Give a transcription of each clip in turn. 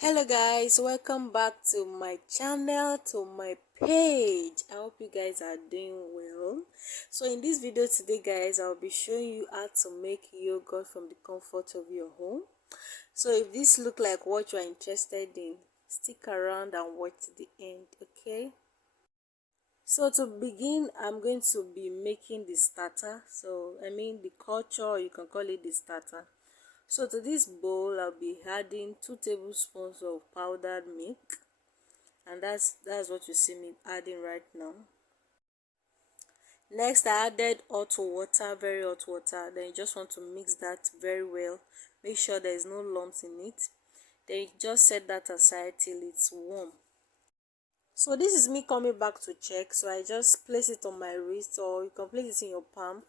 Hello guys, welcome back to my channel, to my page. I hope you guys are doing well. So in this video today guys, I'll be showing you how to make yogurt from the comfort of your home. So if this look like what you are interested in, stick around and watch to the end, okay? So to begin, I'm going to be making the starter. So I mean the culture, or you can call it the starter. So to this bowl, I'll be adding 2 tablespoons of powdered milk, and that's what you see me adding right now. Next, I added hot water, very hot water. Then you just want to mix that very well. Make sure there is no lumps in it. Then you just set that aside till it's warm. So this is me coming back to check. So I just place it on my wrist, or you can place it in your palm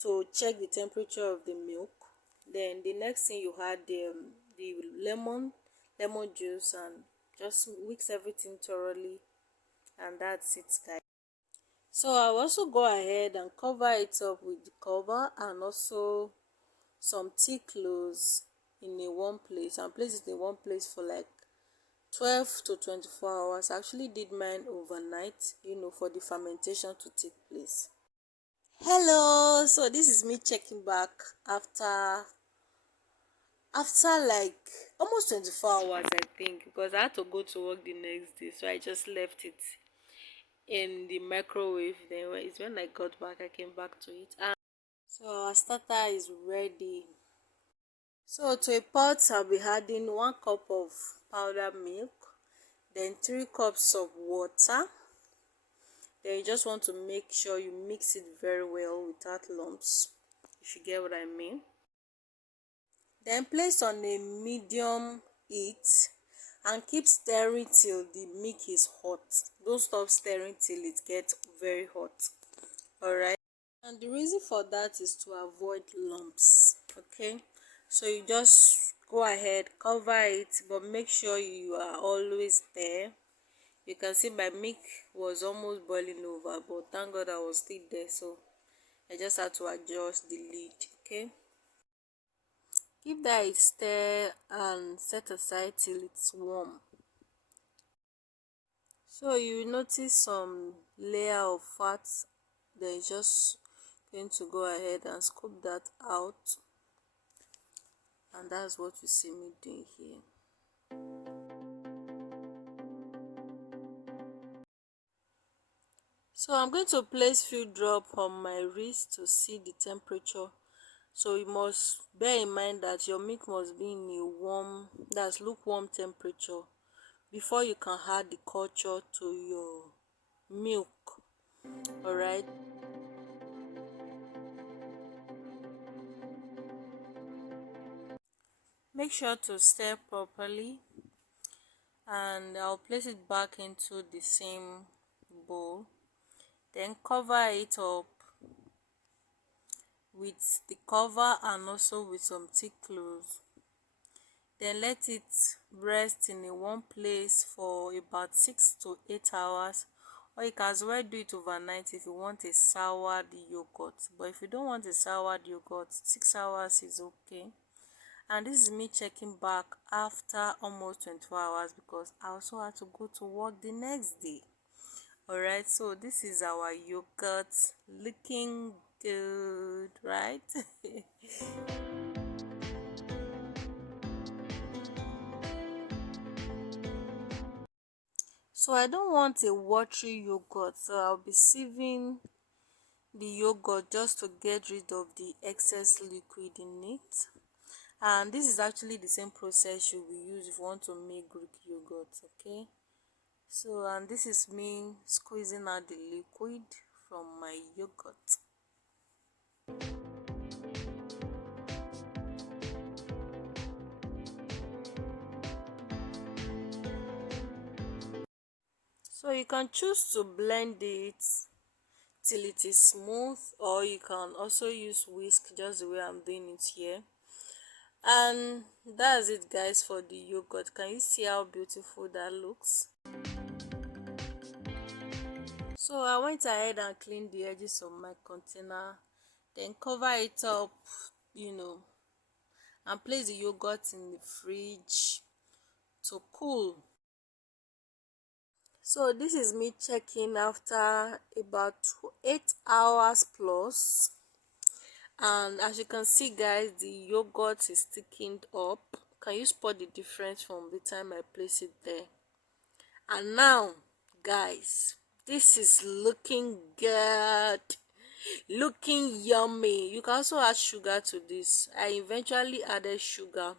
to check the temperature of the milk. Then the next thing, you add the lemon juice, and just mix everything thoroughly, and that's it guys. So I'll also go ahead and cover it up with the cover, and also some tea cloths in a one place, and place it in one place for like 12 to 24 hours. I actually did mine overnight, for the fermentation to take place. Hello, so this is me checking back after like almost 24 hours, I think, because I had to go to work the next day, so I just left it in the microwave. Then it's when I got back, I came back to it, and so our starter is ready. So to a pot, I'll be adding 1 cup of powdered milk, then 3 cups of water. Then you just want to make sure you mix it very well without lumps, if you get what I mean. Then place on a medium heat and keep stirring till the milk is hot. Don't stop stirring till it gets very hot. Alright, and the reason for that is to avoid lumps. Okay, so you just go ahead, cover it, but make sure you are always there. You can see my milk was almost boiling over, but thank God I was still there, so I just had to adjust the lid. Okay, give that a stir and set aside till it's warm. So you notice some layer of fat, then you just going to go ahead and scoop that out, and that's what you see me doing here. So I'm going to place few drop on my wrist to see the temperature. So you must bear in mind that your milk must be in a warm, that's lukewarm temperature, before you can add the culture to your milk. All right, make sure to stir properly, and I'll place it back into the same bowl. Then cover it up with the cover and also with some thick cloths. Then let it rest in a one place for about 6 to 8 hours, or you can as well do it overnight if you want a soured yogurt. But if you don't want a soured yogurt, 6 hours is okay. And this is me checking back after almost 24 hours, because I also had to go to work the next day. Alright, so this is our yogurt looking good, right? So I don't want a watery yogurt, so I'll be sieving the yogurt just to get rid of the excess liquid in it. And this is actually the same process you will use if you want to make Greek yogurt. Okay, so and this is me squeezing out the liquid from my yogurt. So you can choose to blend it till it is smooth, or you can also use whisk, just the way I'm doing it here. And that's it guys for the yogurt. Can you see how beautiful that looks? So I went ahead and cleaned the edges of my container, then cover it up, and place the yogurt in the fridge to cool. So this is me checking after about 8 hours plus, and as you can see guys, the yogurt is sticking up. Can you spot the difference from the time I place it there? And now guys, this is looking good, looking yummy. You can also add sugar to this. I eventually added sugar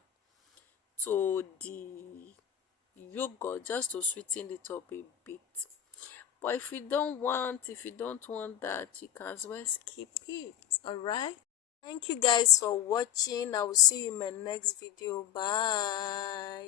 to the yogurt just to sweeten it up a bit, but if you don't want that, you can as well skip it. All right, thank you guys for watching. I will see you in my next video. Bye.